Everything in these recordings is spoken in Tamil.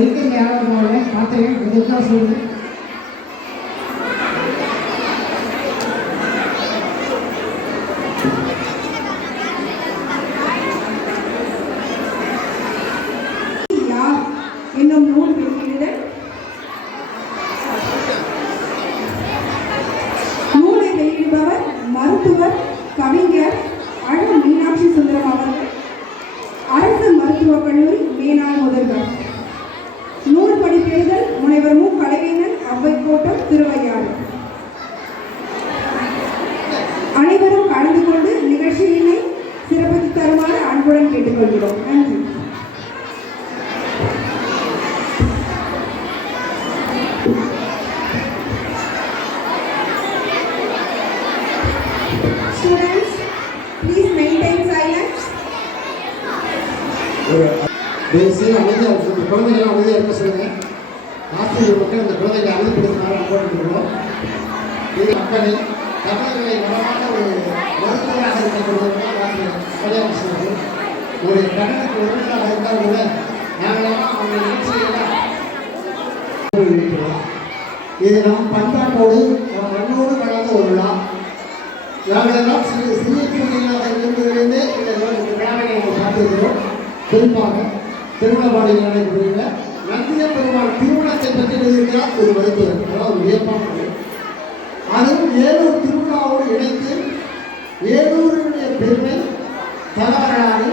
எதுக்கு யாரும் பார்த்தேன் எதுக்காக சொல்லுங்க. என்னும் நூல் வெளியிடுதல். நூலை வெளியிடுபவர் மருத்துவர் கவிஞர் அழகு மீனாட்சி சுந்தரம் அவர்கள், அரசு மருத்துவக் கல்லூரி மேனாள் முதல்வர். நூல் படிப்பெழுதல் முனைவர் மு. கலைவேந்தன், அவ்வைக்கோட்டம், திருவையாறு. அனைவரும் கலந்து கொண்டு நிகழ்ச்சியினை சிறப்பித்து தருமாறு அன்புடன் கேட்டுக்கொள்கிறோம். நன்றி. Students, please maintain silence. குழந்தைகள் அமைதியாக இருக்க சொல்லுங்க. ஆசிரியர் மக்கள் இந்த குழந்தைகளை அமைதிப்படுத்தினாலும் போட்டுக்கிறோம். இது மக்களை தமிழர்களை வளமான ஒரு மருத்துவராக இருக்கக்கூடிய ஒரு கடனுக்கு உடனடியாக இருந்தால் கூட நாங்களாம் அவங்க நிகழ்ச்சியெல்லாம் இது நம் பண்பாட்டோடு மண்ணோடு வளர்ந்த ஒரு விழா. நாங்களெல்லாம் சிறிய குழந்தைகளாக இருந்ததிலிருந்தே இந்த விழாவை நாங்கள் பார்த்துக்கிறோம். குறிப்பாக திருமணப்பாடியில் நடைபெறுகிற நந்திய பெருமாள் திருமணத்தை பற்றி எழுதியிருக்கிறார் ஒரு மருத்துவர். அதாவது வியப்பான அதுவும் ஏலூர் திருவிழாவோடு இணைத்து ஏலூரினுடைய பெருமை, தலவரலாறு,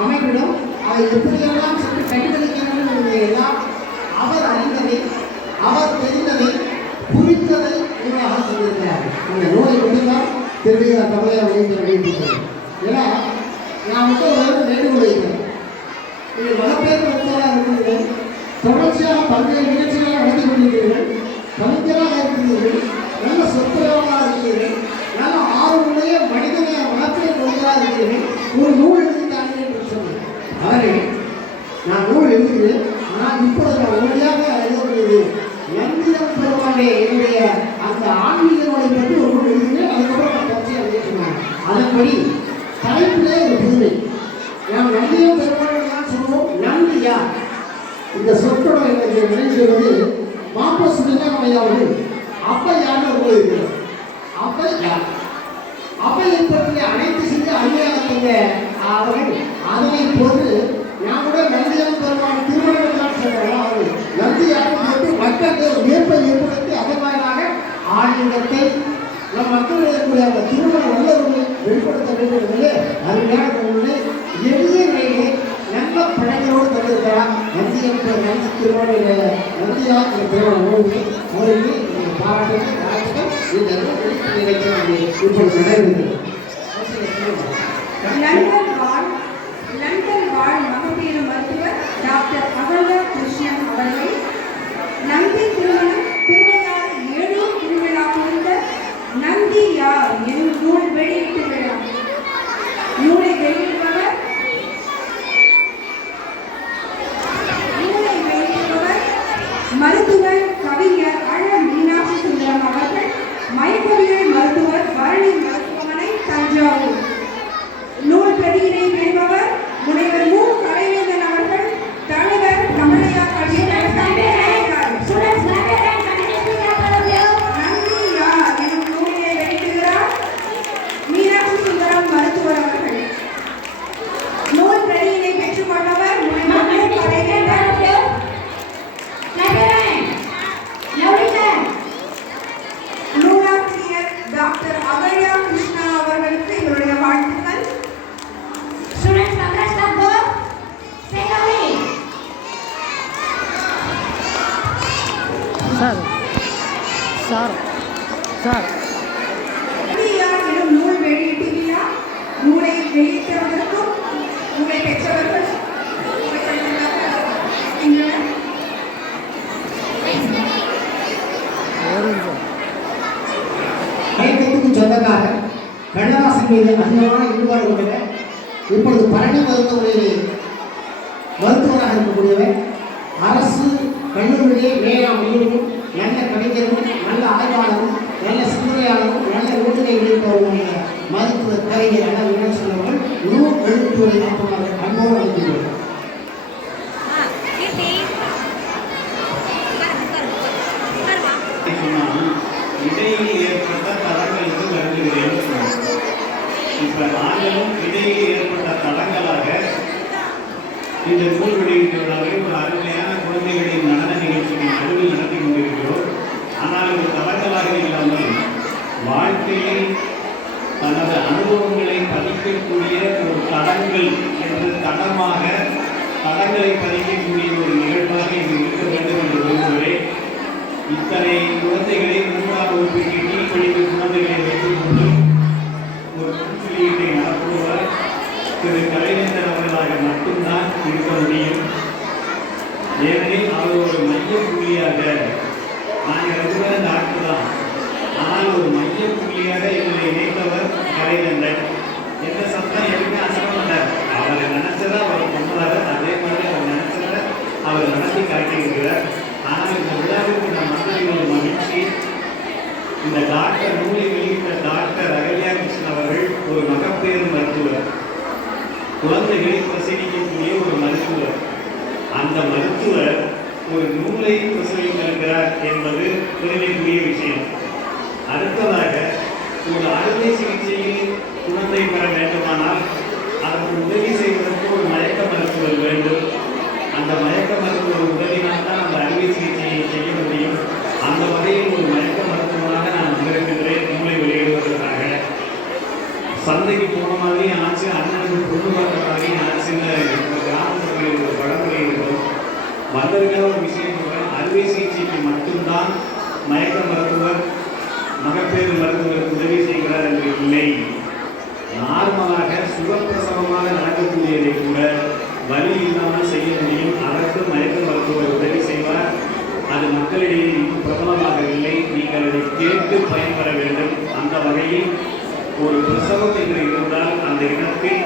அமைப்பிடம், அதை எப்படியெல்லாம் சென்று கண்டுபிடிக்கிறது எல்லாம் அவர் அறிந்ததை, அவர் தெரிந்ததை, புரிந்ததை நூலாக சொல்லியிருக்கிறார். அந்த நூலை கொண்டுதான் திருவிழா தமிழக வெளியிட்டிருக்கிறது. ஏன்னா நான் மட்டும் ஒரு வேண்டுகோள் வைக்கிறேன். இது வளப்பேர் மருத்துவராக இருக்கிறீர்கள், தொடர்ச்சியாக பல்வேறு நிகழ்ச்சிகளை நடத்தி கொண்டிருக்கிறீர்கள், கவிஞராக இருக்கிறீர்கள், நல்ல சொற்பொழிவாளராக இருக்கிறீர்கள், நல்ல ஆர்வமுடைய மனிதனை வளர்ப்பிய கொள்கையாக இருக்கிறீர்கள். ஒரு நூல் எழுதிட்டாங்க என்று சொன்னேன். அவரை நான் நூல் எழுதுகிறேன். ஆனால் இப்பொழுது நான் உறுதியாக எழுதக்கூடியது நந்தியம் பெருமானே என்னுடைய அந்த ஆன்மீக நூலை பற்றி ஒரு நூல் எழுதுகிறேன். அதுக்கப்புறம் நான் பற்றியாக பேசினேன். அதன்படி தலைப்பிலே ஒரு புதுமை. நாம் நந்தியம் பெருமாள் தான் சொல்லுவோம். நந்தி யார்? இந்த சொற்களை நினைக்கிறது மாப்ப சுந்தரமையா அவர்கள் அப்பை யார் இருக்கிறார். அப்பை யார்? அப்பையை பற்றிய அனைத்து சிறிய அறிவியலாக அவர்கள் அதனை போட்டு நான் கூட நந்தியம் பெருமாள் திருமணம் தான் சொல்றாங்க. அவர்கள் நந்தி யாரும் போட்டு மக்களுக்கு வியப்பை ஏற்படுத்தி அதன் வாயிலாக ஆன்மீகத்தை நம் மக்கள் இருக்கக்கூடிய அந்த திருமண நல்லவர்களை வெளிப்படுத்த வேண்டும் என்பது அருமையான ஒன்று. எளிய நிலையிலே நல்ல படங்களோடு தந்திருக்கிறார். நந்தியம் நந்தி திருமண நந்தியா திருமண நோய் அவருக்கு பாராட்டுகள். இந்த நிகழ்ச்சி இப்பொழுது நடைபெறுகிறது. லண்டன் வாழ் மகப்பேறு மருத்துவர் டாக்டர் அகல்யா கிருஷ்ணன் அவர்கள் நந்தி திருமணம் திருவையாறு ஏழூர் திருவிழா குறித்த நந்தி யார் எனும் நூல் வெளியிட்டு விழா. நூலை வெளியிடுபவர் மருத்துவர் கவிஞர் அழகு மீனாட்சி சுந்தரம் அவர்கள், மயக்கவியல் மருத்துவர் பரணி மருத்துவமனை, தஞ்சாவூர். நூல் பிரதியினை பெறுபவர் முனைவர் மு. கலைவேந்தன் அவர்கள், தலைவர் தமிழையா கல்வி நந்தி யார் எனும் நூலினை வெளியிடுகிறார் மீனாட்சி சுந்தரம் மருத்துவர் அவர்கள். நூல் பிரதியினை பெற்றுக் கொண்டவர் முனைவர் மு. கலைவேந்தன், நூலாசிரியர் டாக்டர் அகல்யா கிருஷ்ணா அவர்களுக்கு இவருடைய வாழ்த்துக்கள். எனும் நூல் வெளியீட்டு விழா. நூலை வெளியிட்டவர்களுக்கும் நூலை பெற்றவர்கள் சொந்தக்காக கண்ணதாசன் மீது அதிகமான ஈடுபாடு கொண்டவர். இப்பொழுது பரணி மருத்துவமனையில் மருத்துவராக இருக்கக்கூடியவர். அரசு கல்லூரியிலே மேலாம் உயிரும் நல்ல கவிஞரும் நல்ல ஆய்வாளரும் நல்ல சிந்தனையாளரும் நல்ல விருதுகளை வெளியிட்டவருடைய மருத்துவர் கவிஞர் அழகு மீனாட்சி அவர்கள் நூல் எழுத்துறை மட்டுமாக அன்போடு அளிக்கிறார். இந்த நூல் வெளியீட்டு விழாவை ஒரு அருமையான குழந்தைகளின் நடன நிகழ்ச்சிக்கு நடுவில் நடத்தி கொண்டிருக்கிறோம். ஆனால் இது தவறுதலாக இல்லாமல் வாழ்க்கையில் தனது அனுபவங்களை பதிக்கக்கூடிய ஒரு தடங்கள் என்று தடங்களை பதிக்கக்கூடிய ஒரு நிகழ்வாக இது இருக்க வேண்டும் என்று விரும்புகிறேன். இத்தனை குழந்தைகளை 3ஆம் வகுப்பிற்கு கீழ்ப்படிவு குழந்தைகளை வைத்துக் கொண்டு ஒரு வெளியீட்டை நடத்துவார் திரு கலைவேந்தர் அவர்களாக மட்டும்தான் இருக்க முடியும். ஏனெனில் அவர் ஒரு மைய புள்ளியாக, நாங்கள் 2 பேரும் டாக்டர் தான், ஆனால் ஒரு மைய புள்ளியாக எங்களை இணைத்தவர் கலைவேந்தர். எந்த சத்தம் எதுவுமே அசைக்க மாட்டார். அவரை நினைச்சதை அவர் பண்ணுவார். அதே மாதிரி அவர் நினைச்சதை அவர் நடத்தி காட்டியிருக்கிறார். ஆனால் இந்த விழாவிற்கு நான் வந்ததில் ஒரு மகிழ்ச்சி. இந்த டாக்டர் நூலை வெளியிட்ட டாக்டர் அகல்யா கிருஷ்ணன் அவர்கள் ஒரு மகப்பேறு மருத்துவர், குழந்தைகளை பிரசவிக்கக்கூடிய ஒரு மருத்துவர். அந்த மருத்துவர் ஒரு நூலை பிரசவித்திருக்கிறார் என்பது பெருமைக்குரிய விஷயம். அடுத்ததாக ஒரு அறுவை சிகிச்சையில் குழந்தை பெற வேண்டுமானால் அதற்கு உதவி செய்வதற்கு ஒரு மயக்க மருத்துவர் வேண்டும். அந்த மயக்க மருத்துவர் உதவினால் தான் அந்த அறுவை சிகிச்சையை செய்ய முடியும். அந்த வகையில் ஒரு மயக்க மருத்துவராக நான் வந்திருக்கின்றேன் நூலை வெளியிடுவதற்காக. சந்தைக்கு போன மாதிரி ஆச்சு, அண்ணனுக்கு பொண்ணு பார்த்த மாதிரி ஆச்சுன்னு கிராமத்தில் ஒரு பழமொழி இருக்கும். வந்திருக்கிற ஒரு விஷயம் சொல்கிறேன், அறுவை சிகிச்சைக்கு மட்டும்தான் மயக்க மருத்துவர் மகப்பேறு மருத்துவருக்கு உதவி செய்கிறார் என்று இல்லை. நார்மலாக சுகப்பிரசவமாக நடக்கக்கூடியதை கூட வலி இல்லாமல் செய்ய முடியும். அதற்கு மயக்க மருத்துவர் உதவி செய்வார். அது மக்களிடையே இன்னும் பிரபலமாகவில்லை. நீங்கள் அதை கேட்டு பயன்பெற வேண்டும். அந்த வகையில் ஒரு பிரசவம் என்று இருந்தால் அந்த இடத்தில்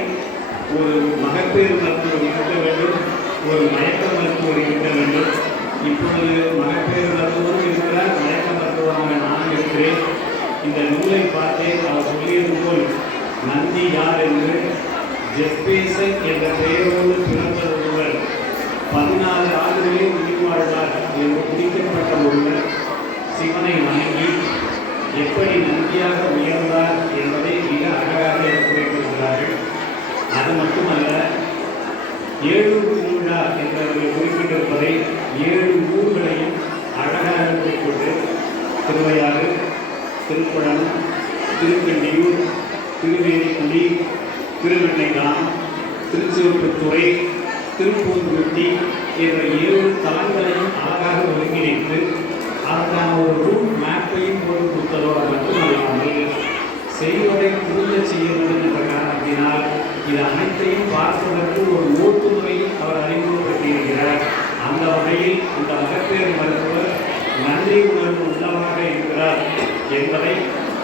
ஒரு மகப்பேறு மருத்துவர் இருக்க வேண்டும், ஒரு மயக்க மருத்துவர் இருக்க வேண்டும். இப்பொழுது மகப்பேறு மருத்துவரும் இருக்கிறார், மயக்க மருத்துவராக நான் இருக்கிறேன். இந்த நூலை பார்த்தேன். அவர் சொல்லியது போல் நந்தி யார் என்று ஜெப்பேசன் என்ற பெயரோடு பிறந்த ஒருவர் 14 ஆண்டுகளில் உயிர் வாழ்ந்தார் என்று குறிக்கப்பட்ட ஒருவர் சிவனை வணங்கி எப்படி நந்தியாக உயர்ந்தார் என்பதை மிக அழகாக எடுத்துரைத்திருக்கிறார்கள். அது மட்டுமல்ல, 7 திருவிழா என்று குறிப்பிட்டிருப்பதை 7 ஊர்களையும் அழகாக குறிப்பிட்டு திருவையாறு, திருக்குளம், திருக்கண்டியூர், திருவேணிக்குடி, திருவெண்ணைதான், திருச்சிவப்புத்துறை, திருப்பூந்துருத்தி என்ற 7 தலங்களையும் அழகாக ஒருங்கிணைத்து அதற்கான ஒரு ரூட் மேப்பையும் போட்டு கொடுத்ததோடு மட்டுமல்லாமல் செய்வதை புரிய செய்ய வேண்டும் என்ற காரணத்தினால் இது அனைத்தையும் பார்ப்பதற்கு ஒரு ஓட்டுமுறையில் அவர் அறிமுகப்படுத்தியிருக்கிறார். அந்த வகையில் இந்த மகப்பேறு மருத்துவர் நன்றி உணர்வு உள்ளவராக இருக்கிறார் என்பதை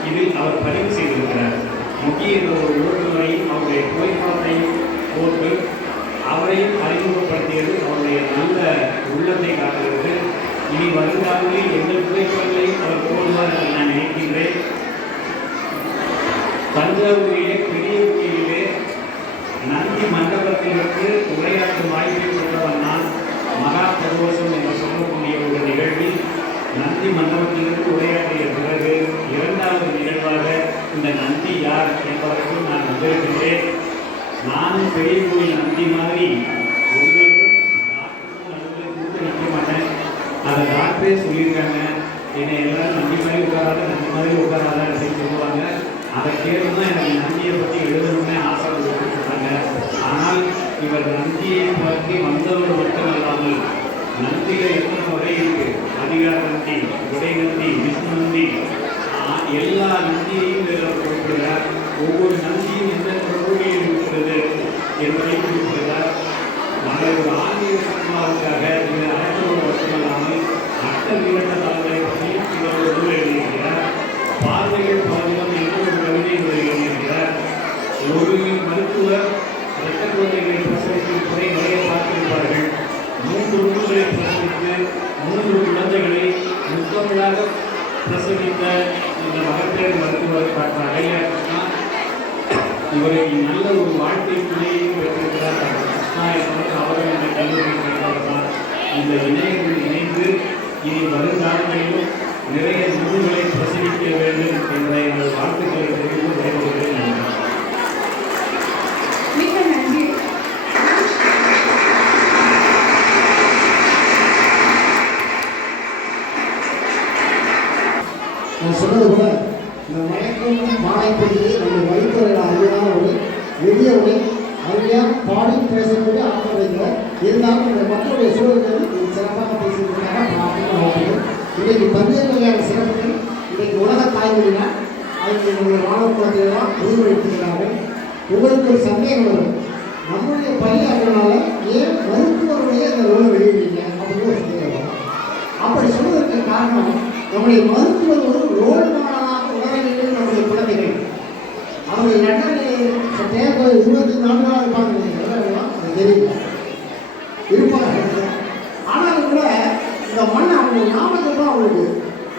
இதில் அவர் பதிவு செய்திருக்கிறார். முக்கிய ஒரு ஓட்டுமுறையும் அவருடைய புகைப்படத்தையும் போட்டு அவரையும் அறிமுகப்படுத்தியது அவருடைய நல்ல உள்ளத்தை காட்டுகிறது. இனி வருங்காலங்களில் எங்கள் புகைப்படங்களை அவர் போடுவார் என்று நான் நினைக்கின்றேன். தஞ்சாவூரிலே பெரிய கோயிலே நந்தி மண்டபத்திலிருந்து உரையாற்றும் வாய்ப்பை கொண்டவன் நான். மகா பிரதோஷம் என்று சொல்லக்கூடிய ஒரு நிகழ்வில் நந்தி மண்டபத்திலிருந்து உரையாற்றிய பிறகு 2வது நிகழ்வாக இந்த நந்தி யார் என்பதற்கு நான் வந்திருக்கின்றேன். நானும் பெரிய கோயில் நந்தி மாதிரி உங்களுக்கும் நடுவில் நிற்க மாட்டேன். அதை டாக்டரே சொல்லியிருக்காங்க, என்னை எல்லாரும் நந்தி மாதிரி உட்காராத அப்படின்னு சொல்லுவாங்க. அதை கேட்டு தான் எனக்கு நந்தியை பற்றி எழுதணும்னே ஆசை கொடுத்துருக்காங்க. ஆனால் இவர் நந்தியை பற்றி வந்தவர் மட்டுமல்லாமல் நந்தியில் எத்தனை வகை இருக்கு, அதிகார நந்தி, உடை நந்தி, விஷ்ணு நந்தி, எல்லா நந்தியையும் குறிப்பிடுகிறார். ஒவ்வொரு நந்தியும் எந்தெந்த கோயிலில் இருக்கிறது என்பதை குறிப்பிடுகிறார். நாங்கள் ஒரு ஆன்மீக சன்மாவுக்காக இந்த அனைத்தோடு மட்டுமல்லாமல் அட்ட வீரட்ட தலங்களை பற்றியும் இவர் ஒரு எழுதியிருக்கிறார். பார்வைகள் பாதிகம் என்று ஒரு கவிதை எழுதியிருக்கிறார். ஒரு மருத்துவர் இரத்த குழந்தைகளை பிரசவிக்கும் துறை நிறைய பார்த்திருப்பார்கள். 3 நூல்களை பிரசவித்து 3 குழந்தைகளை முத்தமிழாக பிரசவித்த இந்த மகப்பேறு மருத்துவர் டாக்டர் அகல்யா கிருஷ்ணா இவரை நல்ல ஒரு வாழ்க்கை துணையையும் பெற்றிருக்கிறார். டாக்டர் கிருஷ்ணா என்பவர் அவர்கள் இந்த கல்லூரியில் சேர்ந்தவர்தான். இந்த இணையர்கள் இணைந்து இனி வருங்காலங்களிலும் நிறைய நூல்களை பிரசவிக்க வேண்டும் என்ற எனது வாழ்த்துக்களை தெரிவித்து விடைபெறுகிறேன். மிக்க நன்றி. பேசக்கூடிய ஆட்கள் இல்லை. இருந்தாலும் இந்த மக்களுடைய சூழல்கள் சிறப்பாக பேசியிருக்காங்க. இன்றைக்கு பல்வேறு வகையான சிறப்புகள் இன்றைக்கு உலக தாய்மொழினா அதுக்கு நம்முடைய மாணவ குழந்தைகள்லாம் உருவெடுத்துக்கிறார்கள். உங்களுக்கு ஒரு சந்தேகம் வரும், நம்முடைய பள்ளியாளர்களால ஏன் மருத்துவருடைய இந்த ரோலை வெளியிடுறீங்க அப்படின்னு ஒரு சந்தேகம் வரும். அப்படி சொல்வதற்கு காரணம், நம்முடைய மருத்துவர் ஒரு ரோல் மாடலாக உணர வேண்டும். நம்முடைய குழந்தைகள் அவங்க லண்டனில் தேர்வு 24 நாள் இருப்பாங்க, அது தெரியல இருப்பாங்க. ஆனாலும் கூட இந்த மண் அவங்க ஞாபகம் தான் அவங்களுக்கு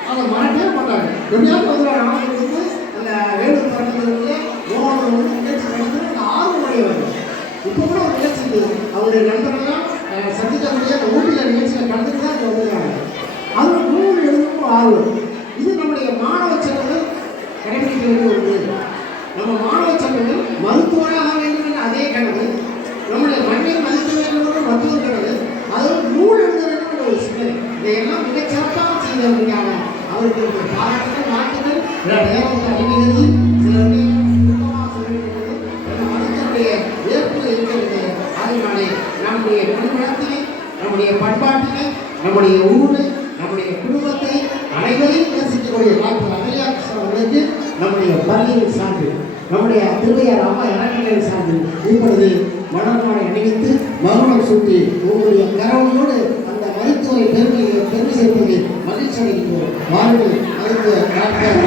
அதை மறக்கவே மாட்டாங்க. எப்படியாவது வந்துடுவாங்க. நாளைக்கு வந்து அந்த வேலூர் பக்கத்தில் மோகன் வந்து நிகழ்ச்சி நடந்து அந்த ஆர்வமுடையவர்கள் இப்போ கூட ஒரு நிகழ்ச்சி அவருடைய நண்பர்கள்லாம் சந்திக்கக்கூடிய அந்த ஊட்டியில் நிகழ்ச்சியில் கலந்துட்டு தான் இங்கே வந்துருக்காங்க. அது நூல் எழுதும் ஆர்வம். இது நம்முடைய மாணவ செல்வங்கள் கடைபிடிக்க வேண்டிய ஒரு நம்ம மாணவ செல்வங்கள் மருத்துவராக வேண்டும் என்ற அதே கனவு, நம்முடைய மண்ணை மதிக்க வேண்டும் என்ற மருத்துவ கனவு, அது நூல் எழுத வேண்டும் என்ற ஒரு சிந்தனை. இதையெல்லாம் மிகச் சிறப்பாக செய்தவர்களாக அவர்களுக்கு பாராட்டுகள், வாழ்த்துக்கள். நேரத்தை அறிவிக்கிறது சிலருடைய மருத்துவருடைய ஏற்பு இருக்கிறது. அதனாலே நம்முடைய குடும்பத்தினை, நம்முடைய பண்பாட்டினை, நம்முடைய ஊரை, நம்முடைய குடும்பத்தை அனைவரையும் நேசிக்கக்கூடிய டாக்டர் அகல்யா கிருஷ்ணன் அவர்களுக்கு நம்முடைய பள்ளியின் சார்பில், நம்முடைய திருவையார் அம்மா இறக்கங்களின் சார்பில் இப்பொழுது மலர்மாலை அணிவித்து மகுடம் சூட்டி உங்களுடைய கரவங்களோடு அந்த மருத்துவரை பெருமை சேர்ப்பது மகிழ்ச்சி அளிக்கிறோம். வாருங்கள் மருத்துவ டாக்டர்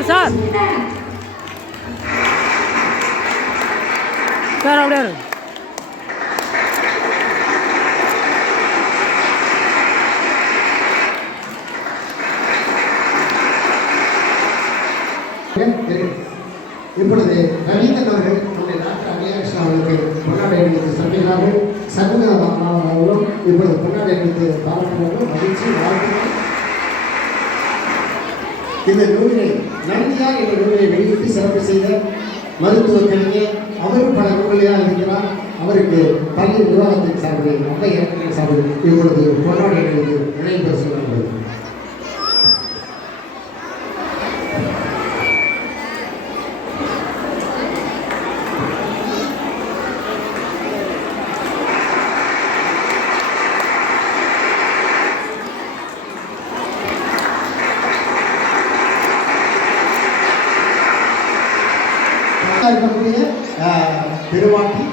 சார் அப்படியே இப்பொழுது ரவீந்திரன் அவர்கள் நம்முடைய டாக்டர் அகல்யா கிருஷ்ணன் அவர்களுக்கு பொன்னாடை அணிவித்து சமைக்கிறார்கள். சண்முக அவர்களும் இப்பொழுது பொன்னாடை அணிவித்து பாராட்டுவார்கள். மகிழ்ச்சி, வாழ்த்துக்கள். இந்த நூலினை நந்தியார் என்ற நூலை வெளியிட்டு சிறப்பு செய்த மருத்துவ கலைஞர் அவரும் பல நூல்களாக இருக்கிறார். அவருக்கு பள்ளி நிர்வாகத்தின் சார்பில், அம்மை இறக்கங்களின் சார்பில் இப்பொழுது பொன்னாடை அணிவித்து நினைவு பெற சொல்லுங்கள். இருக்கக்கூடிய திருவாட்டி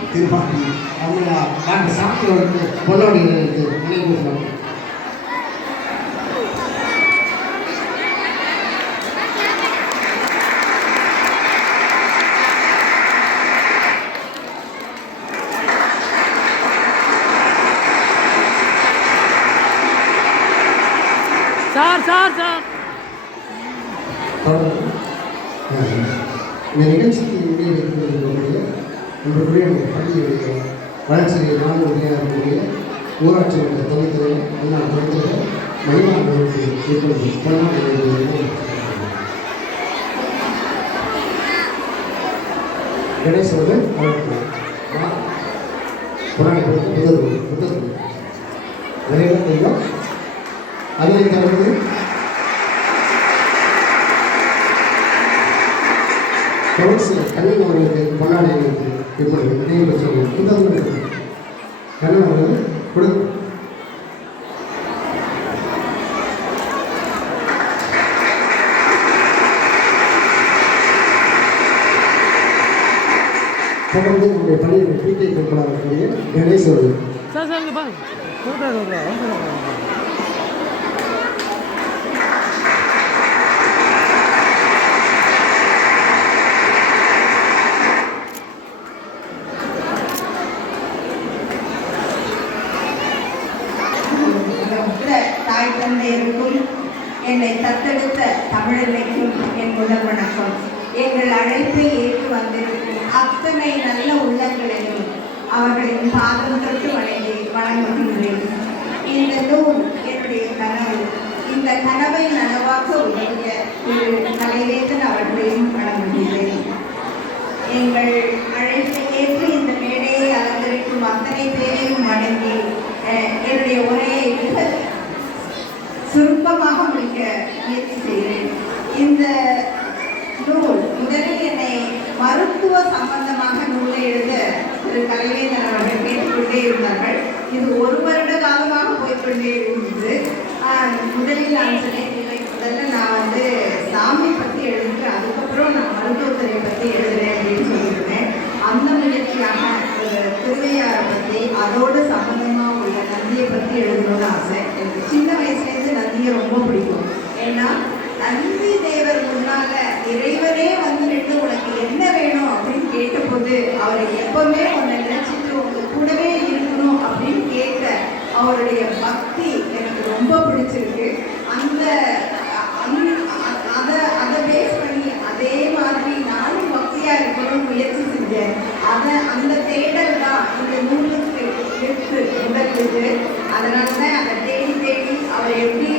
அவங்க டாக்டர் சாமியோருக்கு பொன்னாடி நினைவு சொல்லுவாங்க. சார் இந்த நிகழ்ச்சிக்கு உடைய வைக்கக்கூடிய நம்மளுடைய பள்ளியுடைய வளர்ச்சியை நாடு உரையாக இருக்கக்கூடிய ஊராட்சி மன்ற தொகுதியில் எல்லா தொகுதியில் மகிழ்வாளர்களுக்கு இப்பொழுது பொன்னாடி கணேசவர்கள் அவருக்கு புராணி புத்தகம் நிறைய தெரியும். அதில் தவிர்த்து கவுன்சிலர் கண்ணன் அவர்களுக்கு பொன்னாடை அணிவித்து இப்பொழுது நினைவு பெற்ற புத்தகம் கண்ணன் அவர்கள் கொடுக்கும். தொடர்ந்து உங்களுடைய பணியை பீட்டை கொடுக்கக்கூடிய கணேஷ் அவர்கள். சார் சார் இங்கே பாருங்க ஃபோட்டோ எடுக்கிறோம். தாய் தந்தையருக்கும் என்னை தத்தெடுத்த தமிழர்களுக்கும் என் முதல் வணக்கம். எங்கள் அழைப்பை ஏற்று வந்திருக்கும் அத்தனை நல்ல உள்ளங்களையும் அவர்களின் பாதம் தொட்டு வணங்குகின்றேன். இந்த நூல் என்னுடைய கனவு. இந்த கனவை நனவாக்க உதவிய திரு கலைவேந்தன் அவர்களையும் வணங்குகிறேன். எங்கள் அழைப்பை ஏற்று இந்த மேடையை அலங்கரிக்கும் அத்தனை பேரையும் வணங்கி என்னுடைய உரையை மிக சுருக்கமாக முடிக்க முயற்சி செய்கிறேன். இந்த நூல் முதலில் என்னை மருத்துவ சம்பந்தமாக நூலை எழுத திரு கலைவேந்தன் அவர்கள் கேட்டுக்கொண்டே இருந்தார்கள். இது 1 வருட காலமாக போய்கொண்டே இருந்தது. முதலில் நான் சொன்னேன், முதல்ல நான் சாமி பற்றி எழுதுகிறேன், அதுக்கப்புறம் நான் மருத்துவத்துறை பற்றி எழுதுகிறேன் அப்படின்னு சொல்லியிருந்தேன். அந்த முயற்சியாக திருவையாரை பற்றி அதோடு சம்பந்தமாக உள்ள நந்தியை பற்றி எழுதணும்னு ஆசை. எனக்கு சின்ன வயசுலேருந்து நந்தியை ரொம்ப பிடிக்கும். ஏன்னா நந்தி தேவர் முன்னால இறைவனே நின்று உனக்கு என்ன வேணும் அப்படின்னு கேட்டபோது அவரை எப்பவுமே உன்னை நினைச்சிட்டு உங்க கூடவே இருக்கணும் அப்படின்னு கேட்ட அவருடைய பக்தி எனக்கு ரொம்ப பிடிச்சிருக்கு. அதை பேஸ் பண்ணி அதே மாதிரி நானும் பக்தியா இருக்கணும்னு முயற்சி செஞ்சேன். அந்த தேடல் தான் இந்த நூலுக்கு முதல்வது. அதனாலதான் அதை தேடி தேடி அவர் எப்படி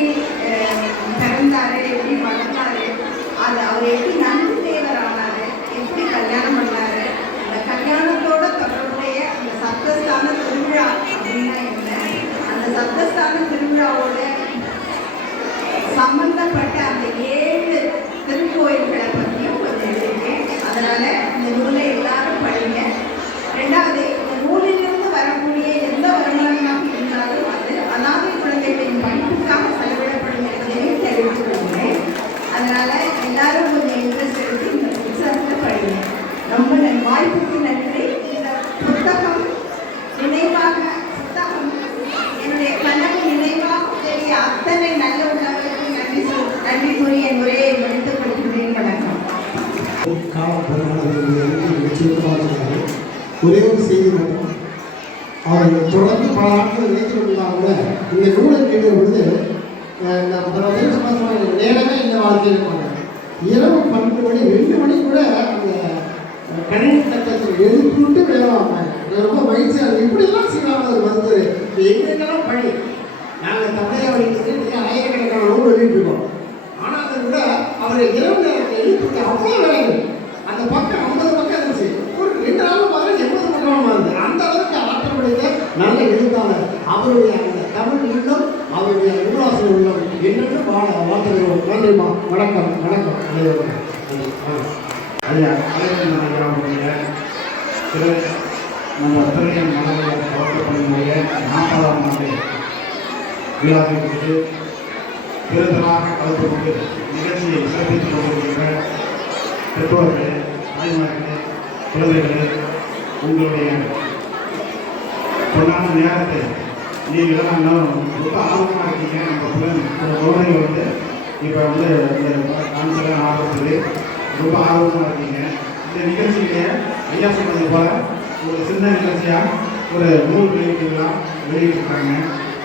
பிறந்தாரு, எப்படி வளர்ந்தாரு, அவர் எப்படி நந்தி தேவர் ஆனாரு, எப்படி கல்யாணம் பண்ணாரு, அந்த கல்யாணத்தோட தொடர்புடைய அந்த சப்தஸ்தான திருவிழா அப்படின்னா என்ன, அந்த சப்தஸ்தான திருவிழாவோட சம்பந்தப்பட்ட அந்த 7 திருக்கோயில்களை பற்றியும் கொஞ்சம் எழுதியிருக்கேன். அதனால இந்த நூலை எல்லாரும் படிங்க. 2வது, இந்த நூலிலிருந்து வரக்கூடிய எந்த வருமானமாக இருந்தாலும் அது அனாதை குழந்தைகளின் படிப்புக்காக செலவிடப்படும் என்பதையும் தெரிவித்துக் கொள்கிறேன். அதனால எல்லாரும் கொஞ்சம் இன்ட்ரெஸ்ட் எடுத்து இந்த புத்தகத்தை படிங்க. ரொம்ப வாய்ப்புக்கு நன்றி. இந்த புத்தகம் என்னுடைய கனவு நினைவாக தெரிய அத்தனை நல்ல உள்ளவர்களுக்கு நன்றி கூறி என் உரையை முடித்துக் கொள்கிறேன். வணக்கம். ஒரே ஒரு செய்தி மட்டும், அவர்கள் தொடர்ந்து பல ஆட்கள் நினைத்து கொண்டிருந்தாங்க. இந்த நூலை கேட்கிற பொழுது நேரமே இந்த வாழ்க்கையில் இருப்பாங்க. இரவு 12 மணி 2 மணி கூட அந்த கணினி கட்டத்தில் எழுப்பிட்டு விளையாடுவாங்க. ரொம்ப மகிழ்ச்சியாக இப்படிலாம் செய்வாங்க. ஒரு மருத்துவர் எங்களுக்கெல்லாம் பணி. நாங்கள் தமிழக வழிக்கு ஆயிரக்கணக்கான நூல் எழுதிட்டுருக்கோம். ஆனால் அதை விட அவரை இரவு நேரத்தை எழுப்பிட்டு அவ்வளோ வேலைகள். அந்த பக்கம் 50 பக்கம் இருந்துச்சு, ஒரு 2 நாளும் பாருங்க 80 பக்கமாக இருந்தது. அந்த அளவுக்கு ஆற்றல் படைத்த நல்ல எழுத்தாளர். அவருடைய அந்த தமிழ் உள்ளம், அவருடைய நூலாசிரியர் உள்ளம் என்னென்று வாழ்த்துகிறோம். நன்றிமா. வணக்கம். வணக்கம். ஐயா கலைவேந்தனுடைய நம்ம திருநெல் மலையை தொடக்கப்படக்கூடிய 40ஆம் ஆண்டு விழாவை குறித்து பெருந்தலாக கலந்து கொண்டு நிகழ்ச்சியை சிறப்பித்துக் கொண்டிருக்கின்ற பெற்றோர்களே, தாய்மார்களே, குழந்தைகளே, உங்களுடைய பொன்னான நேரத்தை நீங்கள் ரொம்ப ஆர்வமாக இருக்கீங்க. நம்ம குழந்தைகள் இப்போ இந்த கான்செப்ட் ஆரம்பிச்சது ரொம்ப ஆர்வமாக இருக்கீங்க. இந்த நிகழ்ச்சியிலேயே ஐயா சொன்னது போல ஒரு சின்ன நிகழ்ச்சியாக ஒரு நூல் வெளியீட்டுலாம் வெளியிட்டிருக்காங்க.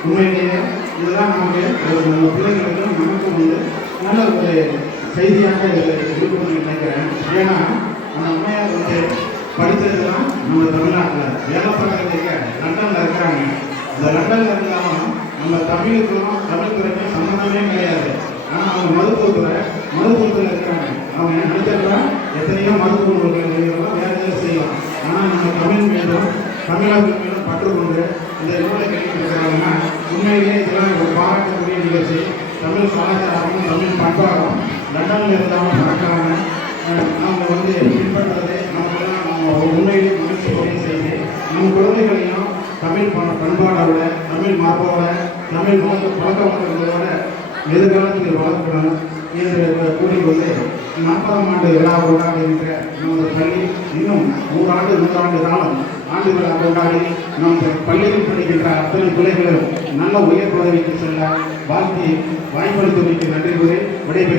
உண்மையிலேயே இதெல்லாம் நமக்கு நம்ம பிள்ளைகளுக்கும் நமக்கும் நல்ல ஒரு செய்தியாக இருக்கணும்னு நினைக்கிறேன். ஏன்னா அந்த அம்மையார் படித்ததுலாம் நம்ம தமிழ்நாட்டில் வேலை பார்க்கறதுக்கு லண்டனில் இருக்கிறாங்க. அந்த லண்டனில் இருந்தாலும் நம்ம தமிழுக்கும் தமிழ் துறைக்கும் சம்மந்தமே கிடையாது. ஆனால் அவங்க மருத்துவத்தில் இருக்கிறாங்க. அவங்க நினைச்சிருக்கலாம் எத்தனையோ மருத்துவ நூல்கள் வேறு எதாவது செய்யலாம். ஆனால் நம்ம தமிழ் மீதும் தமிழர்கள் மீதும் பற்றுக்கொண்டு இந்த நூலை கேட்டுருக்கிறாங்கன்னா உண்மையிலேயே இதெல்லாம் ஒரு பாராட்டக்கூடிய நிகழ்ச்சி. தமிழ் கலாச்சாரமும் தமிழ் பண்பாடும் லண்டனில் இருந்தாலும் மறக்காம நம்ம பின்பற்றுறது நமக்கெல்லாம் நம்ம உண்மையிலேயே மகிழ்ச்சியோடைய செய்து நம்ம குழந்தைகளையும் தமிழ் பண்பாடோட, தமிழ் மரபோட, தமிழ் பழக்க வழக்கங்களோட எதிர்காலத்தில் வளர்க்கணும் என்று கூட்டிக்கொண்டு 40ஆம் ஆண்டு விழா கொண்டாடுகின்ற நமது பள்ளி இன்னும் 100 ஆண்டு காலம் ஆண்டு விழா கொண்டாடி நமது பள்ளியில் படிக்கின்ற அத்தனை பிள்ளைகளும் நல்ல உயர் பதவிக்கு செல்ல வாழ்த்தி வாய்ப்பளித்தமைக்கு நன்றி கூறி விடைபெறுகிறேன்.